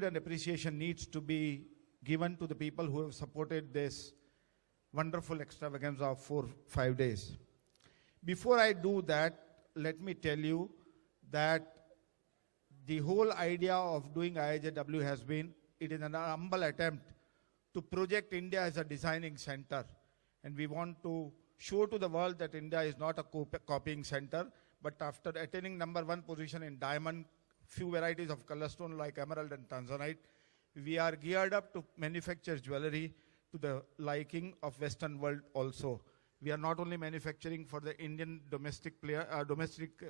And appreciation needs to be given to the people who have supported this wonderful extravaganza of 4-5 days. Before I do that, let me tell you that the whole idea of doing IIJW has been, it is an humble attempt to project India as a designing center. And we want to show to the world that India is not a copying center, but after attaining #1 position in diamond, few varieties of color stone like emerald and tanzanite, we are geared up to manufacture jewelry to the liking of Western world also. We are not only manufacturing for the Indian domestic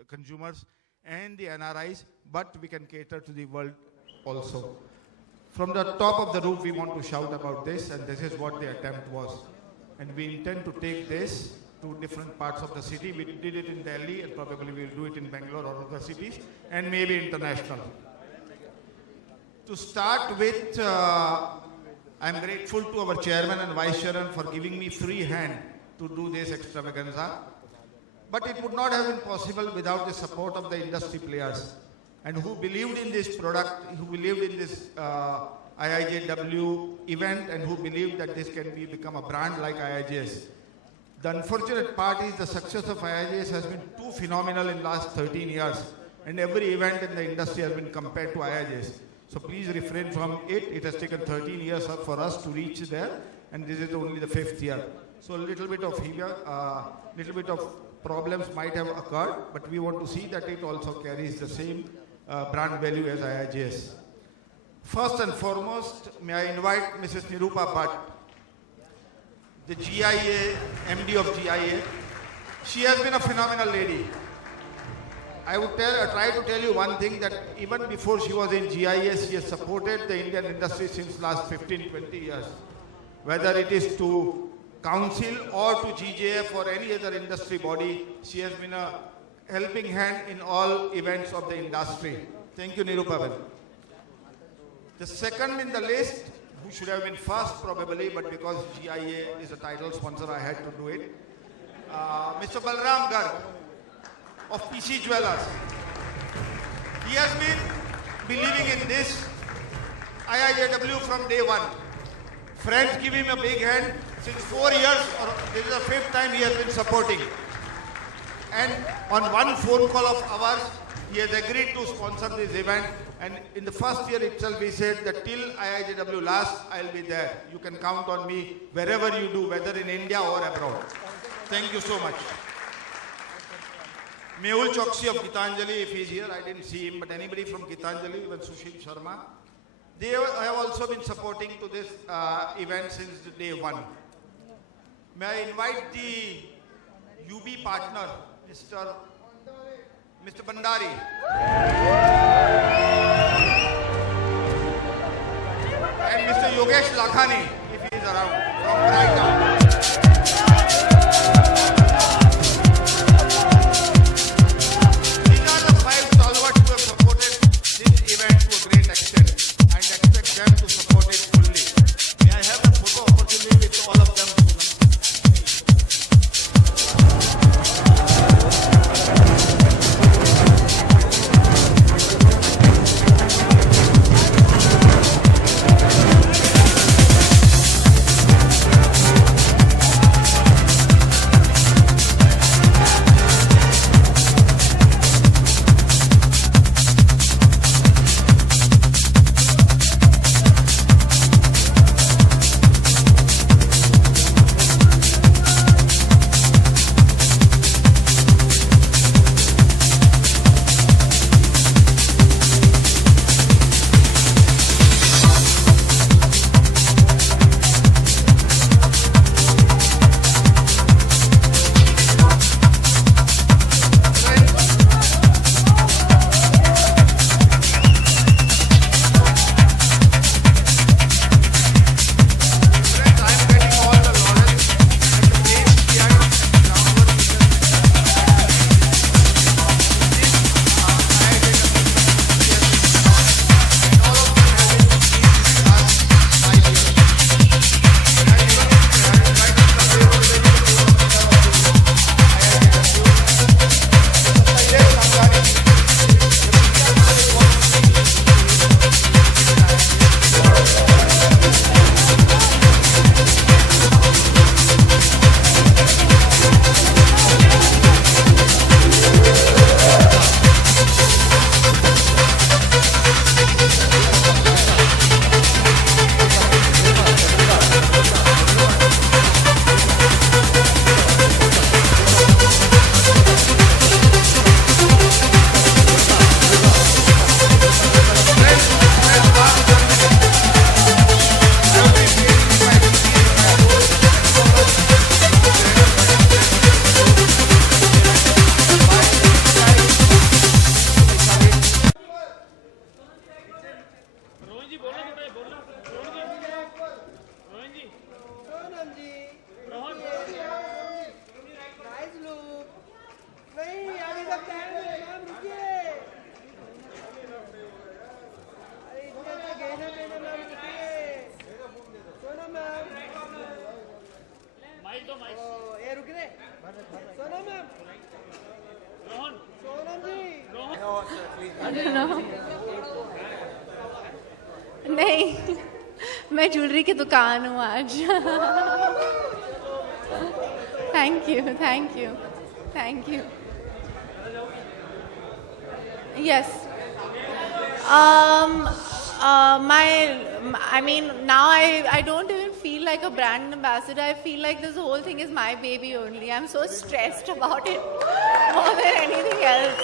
consumers and the NRIs, but we can cater to the world also. From the top of the roof, we want to shout about this, and this is what the attempt was. And we intend to take this to different parts of the city. We did it in Delhi, and probably we'll do it in Bangalore or other cities, and maybe international. To start with, I'm grateful to our chairman and vice chairman for giving me free hand to do this extravaganza. But it would not have been possible without the support of the industry players, and who believed in this product, who believed in this IIJW event, and who believed that this can become a brand like IIJS. The unfortunate part is the success of IIJS has been too phenomenal in last 13 years, and every event in the industry has been compared to IIJS. So please refrain from it. It has taken 13 years for us to reach there, and this is only the 5th year. So a little bit of problems might have occurred, but we want to see that it also carries the same brand value as IIJS. First and foremost, may I invite Mrs. Nirupa Bhatt, the GIA, MD of GIA. She has been a phenomenal lady. I would try to tell you one thing, that even before she was in GIA, she has supported the Indian industry since last 15-20 years. Whether it is to council or to GJF or any other industry body, she has been a helping hand in all events of the industry. Thank you, Nirupa. The second in the list, who should have been first probably, but because GIA is a title sponsor, I had to do it. Mr. Balram Garg of PC Jewelers. He has been believing in this IIJW from day one. Friends give him a big hand. Since 4 years, or this is the 5th time he has been supporting. And on one phone call of ours, he has agreed to sponsor this event. And in the first year itself, he said that till IIJW lasts, I'll be there. You can count on me wherever you do, whether in India or abroad. Thank you so much. Mehul Choksi of Gitanjali, if he's here, I didn't see him, but anybody from Gitanjali, even Sushil Sharma, they have also been supporting to this event since day one. May I invite the UB partner, Mr. Bandari. And Mr. Yogesh Lakhani, if he is around, from Brighton. These are the 5 stalwarts who have supported this event to a great extent, and expect them to support it fully. May I have a photo opportunity with all of them? जी बोलो थोड़ा बोलो रोहन जी सोनम जी Rohan nice look नहीं अभी तक time है ma'am रुकिए अरे इतने अच्छे गहने पहने मैम रुकिए सोनम मैम माइक दो माइक ये रुक रहे सोनम मैम रोहन सोनम जी नहीं मैं ज्वेलरी की दुकान हूँ आज thank you thank you thank you yes I mean now I don't even feel like a brand ambassador. I feel like this whole thing is my baby only. I'm so stressed about it more than anything else.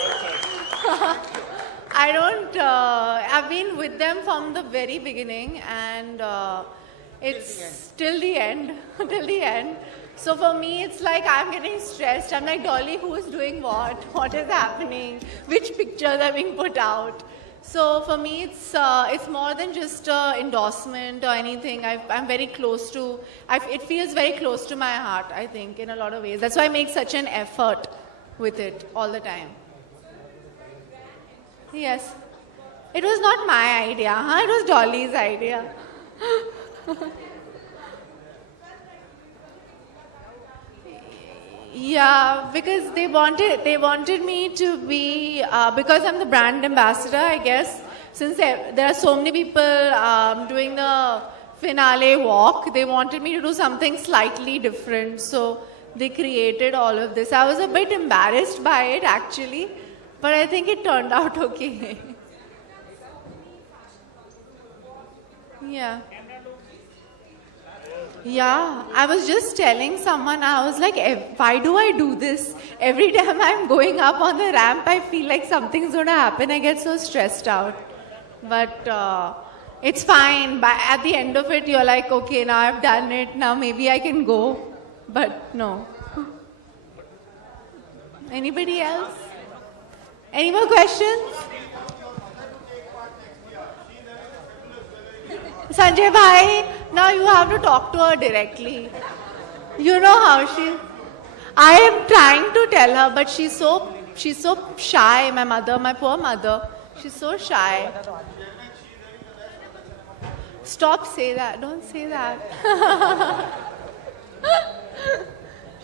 I don't, I've been with them from the very beginning and it's till the end, till the end. So for me, it's like I'm getting stressed. I'm like, Dolly, who's doing what? What is happening? Which pictures are being put out? So for me, it's more than just endorsement or anything. I'm very close to, it feels very close to my heart, I think, in a lot of ways. That's why I make such an effort with it all the time. Yes. It was not my idea, huh? It was Dolly's idea. Yeah, because they wanted me to be, because I'm the brand ambassador, I guess, since there are so many people doing the finale walk, they wanted me to do something slightly different. So they created all of this. I was a bit embarrassed by it actually, but I think it turned out okay. Yeah. Yeah, I was just telling someone, I was like, why do I do this? Every time I'm going up on the ramp, I feel like something's going to happen. I get so stressed out. But it's fine. But at the end of it, you're like, okay, now I've done it. Now maybe I can go. But no. Anybody else? Any more questions? Sanjay bhai, now you have to talk to her directly. You know how she... I am trying to tell her, but she's so shy, my mother, my poor mother. She's so shy. Stop, say that. Don't say that.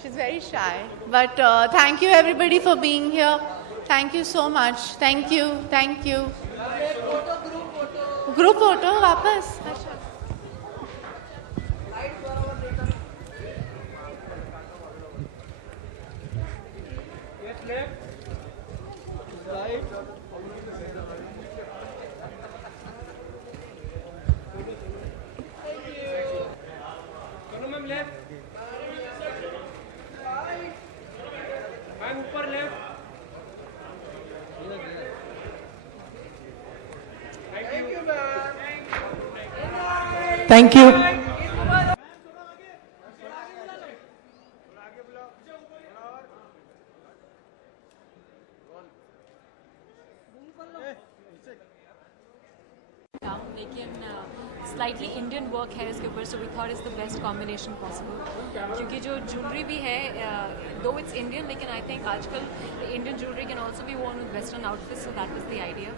She's very shy. But thank you everybody for being here. Thank you so much. Thank you. Thank you. Group photo वापस अच्छा ma'am left ma'am ऊपर left Thank you. लेकिन slightly Indian work है इसके ऊपर, so we thought is the best combination possible, क्योंकि जो jewellery भी है दो इट्स इंडियन, लेकिन आई थिंक आजकल Indian jewellery can also be worn with western outfits, so that was the idea.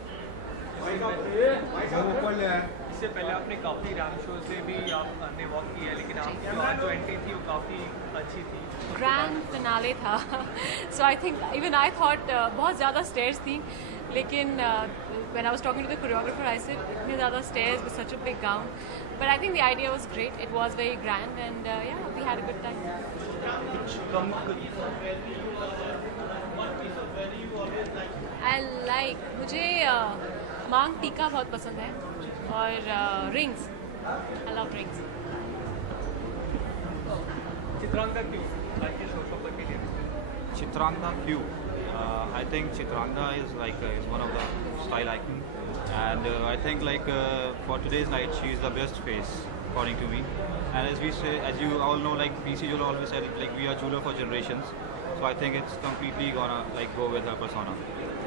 इससे पहले आपने काफ़ी रैम शो से भी आपने वॉक किया है, लेकिन आपकी जो एंट्री थी वो काफ़ी अच्छी थी, ग्रैंड फिनाले था। So I think even I thought बहुत ज़्यादा स्टेयर्स थी, लेकिन when I was talking to the choreographer, I said इतने ज़्यादा stairs with such a big gown, but I think the idea was great. It was very grand, and yeah, we had a good time. I like, मुझे मांग टीका बहुत पसंद है और rings. I love rings. Chitrangada क्यों आके शो शॉपर के लिए? Chitrangda Q. I think Chitrangda is is one of the style icon, and I think for today's night she is the best face according to me. And as we say, as you all know, PC Jewel always said we are jeweler for generations. So I think it's completely gonna go with her persona.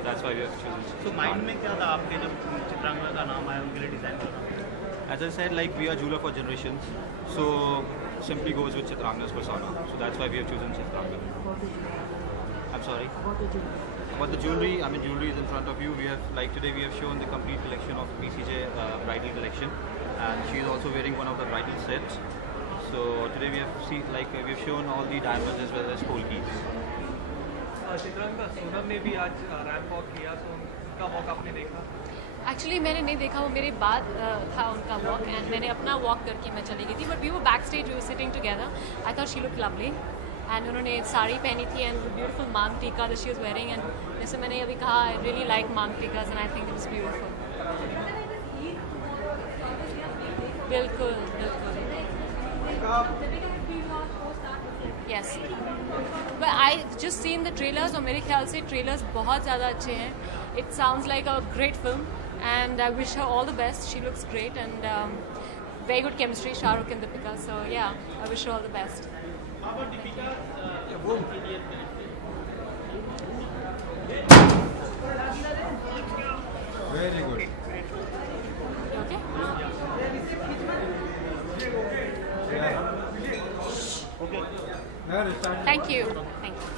That's why we have chosen. So mind में क्या था आपके जब चित्रांगदा का नाम आया उनके लिए डिजाइन करना? as I said, like we are jeweler for generations, so simply goes with Chitranga's persona. So that's why we have chosen Chitranga. I'm sorry. About the jewelry, I mean jewelry is in front of you. We have, like today we have shown the complete collection of PCJ bridal collection, and she is also wearing one of the bridal sets. So today we have we have shown all the diamonds as well as gold keys. चित्रांगा Sonam ने भी आज ramp walk किया, तो उनका walk आपने देखा? Actually मैंने नहीं देखा, वो मेरे बाद था उनका वॉक, एंड मैंने अपना वॉक करके मैं चली गई थी. But we were backstage, we were sitting together. I thought she look lovely, and उन्होंने साड़ी पहनी थी and beautiful maang tikka that she was wearing. And जैसे मैंने अभी कहा, I really like maang tikkas and I think it's beautiful. बिल्कुल बिल्कुल. Yes, but I just seen the trailers, और मेरे ख्याल से ट्रेलर्स बहुत ज़्यादा अच्छे हैं. It sounds like a great film, and I wish her all the best. She looks great, and very good chemistry, Shah Rukh and Deepika. So yeah, I wish her all the best. How about Deepika? Very good. Okay. Yeah, Thank you. Thank you.